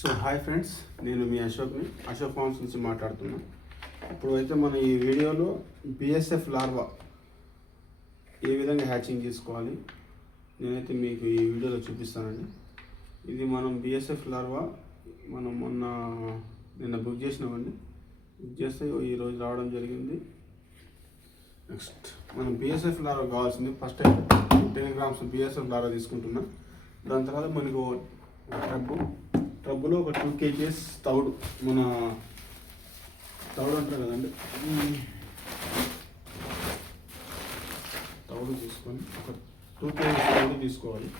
So hi friends, నేను మీ Ashok forms నుంచి మాట్లాడుతున్నా. ఇప్పుడు అయితే మన ఈ వీడియోలో బిఎస్ఎఫ్ లార్వా ఏ విధంగా హ్యాచింగ్ చేసుకోవాలి నేనైతే మీకు ఈ వీడియోలో చూపిస్తానండి. ఇది మనం బిఎస్ఎఫ్ లార్వా మనం నిన్న బుక్ చేసినామండి. బుక్ చేస్తే ఈరోజు రావడం జరిగింది. నెక్స్ట్ మనం బిఎస్ఎఫ్ లార్వా కావాల్సింది ఫస్ట్ అయితే 10 grams బిఎస్ఎఫ్ లార్వా తీసుకుంటున్నా. దాని తర్వాత మనకు ట్రబ్బులో ఒక 2 kgs తౌడు, మన తౌడు అంటారు కదండి, తౌడు తీసుకొని ఒక 2 kgs తౌడు తీసుకోవాలి.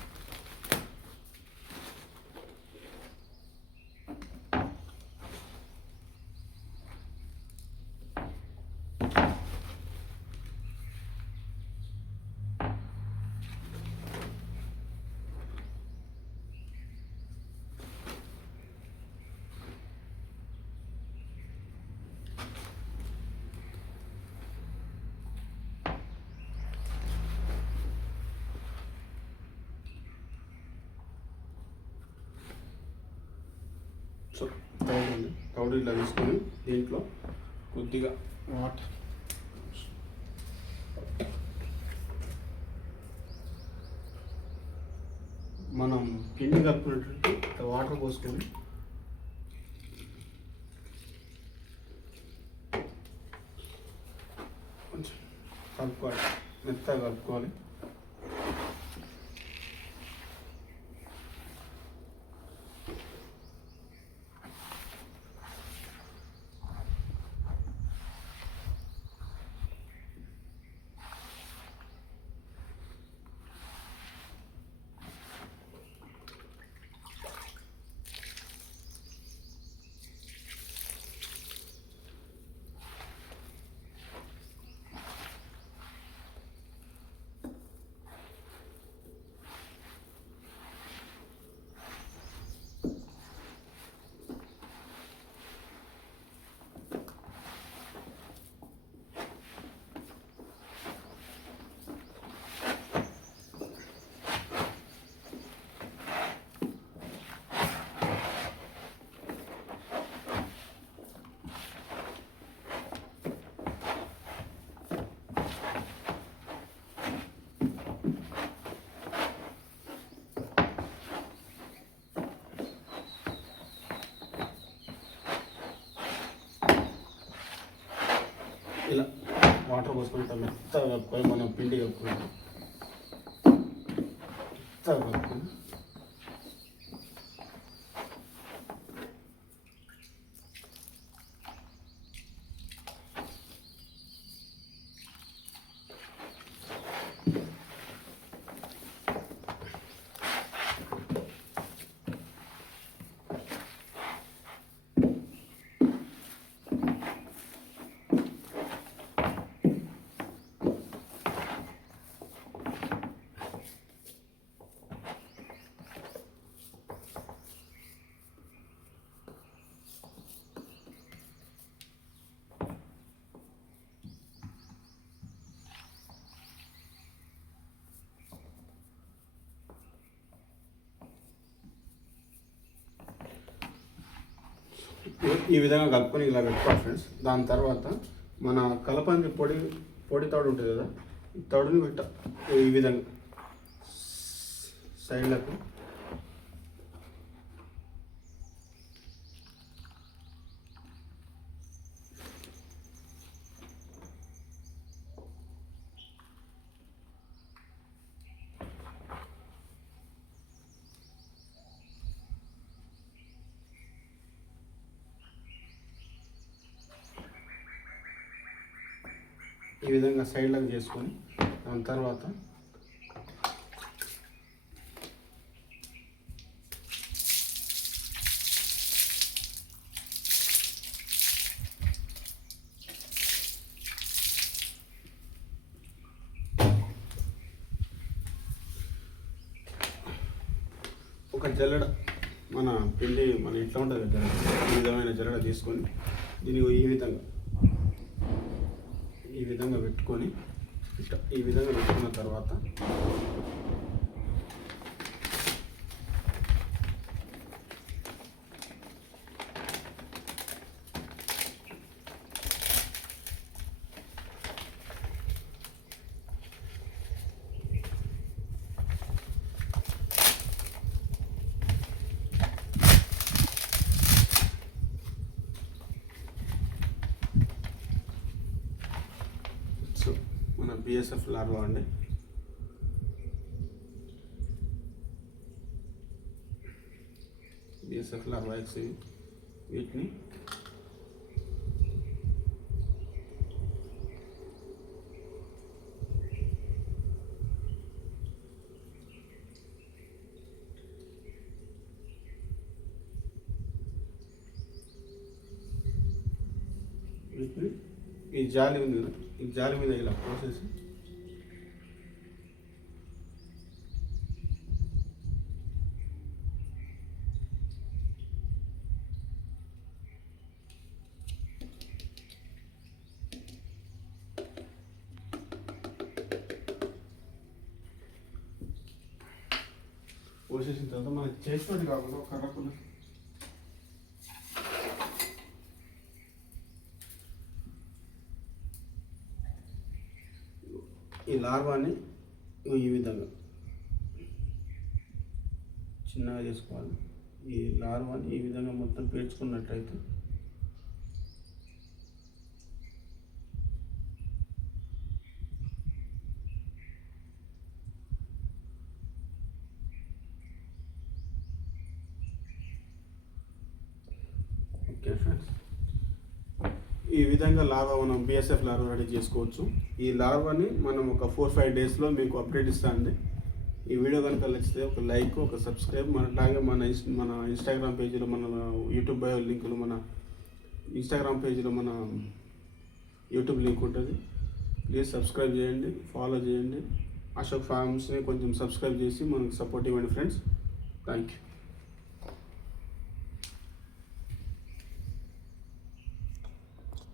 సో తౌడు ఇలా తీసుకొని దీంట్లో కొద్దిగా వాటర్, మనం పిండి కలుపుకున్నట్టు వాటర్ పోసుకొని కొంచెం కలుపుకోవాలి, మెత్తగా కలుపుకోవాలి. ఇలా వాటర్ పోసుకుంటాం, మెత్తగా కలుపుకొని మనం పిండి కలుపుకుంటాం, మెత్తగా కలుపుకొని ఈ విధంగా కలుపుకొని ఇలా పెట్టుకోవాలి ఫ్రెండ్స్. దాని తర్వాత మన కలపంది పొడి తౌడు ఉంటుంది కదా, ఈ తౌడుని ఈ విధంగా సైడ్లకు ఈ విధంగా సైడ్లకు చేసుకొని దాని తర్వాత ఒక జల్లెడ, మన పిండి మన ఇంట్లో ఉంటుంది కదా, ఈ విధమైన జల్లెడ తీసుకొని దీన్ని ఈ విధంగా పెట్టుకొని ఈ విధంగా పెట్టుకున్న తర్వాత బిఎస్ఎఫ్ లార్వా అండి. బిఎస్ఎఫ్ లార్వా ఎగ్స్ ఇవి. వీటిని ఈ జాలి ఉంది కదా, ఈ జాలి మీద ఇలా పోసేసి పోసేసిన తర్వాత మనకి చేతితోటి కాకుండా కర్రకున్న ఈ లార్వాని ఈ విధంగా చిన్నగా చేసుకోవాలి. ఈ లార్వాని ఈ విధంగా మొత్తం పేర్చుకున్నట్లయితే ఓకే ఫ్రెండ్స్, ఈ విధంగా లార్వా మనం బిఎస్ఎఫ్ లార్వా రెడీ చేసుకోవచ్చు. ఈ లార్వాని మనం ఒక 4-5 డేస్లో మీకు అప్డేట్ ఇస్తానండి. ఈ వీడియో కనుక నచ్చితే ఒక లైక్, ఒక సబ్స్క్రైబ్, అలాగే మన ఇన్స్టాగ్రామ్ పేజీలో, మన యూట్యూబ్ బయో లింకులు, మన ఇన్స్టాగ్రామ్ పేజీలో మన యూట్యూబ్ లింక్ ఉంటుంది. ప్లీజ్ సబ్స్క్రైబ్ చేయండి, ఫాలో చేయండి. అశోక్ ఫార్మ్స్ని కొంచెం సబ్స్క్రైబ్ చేసి మనకు సపోర్ట్ ఇవ్వండి ఫ్రెండ్స్. Thank you.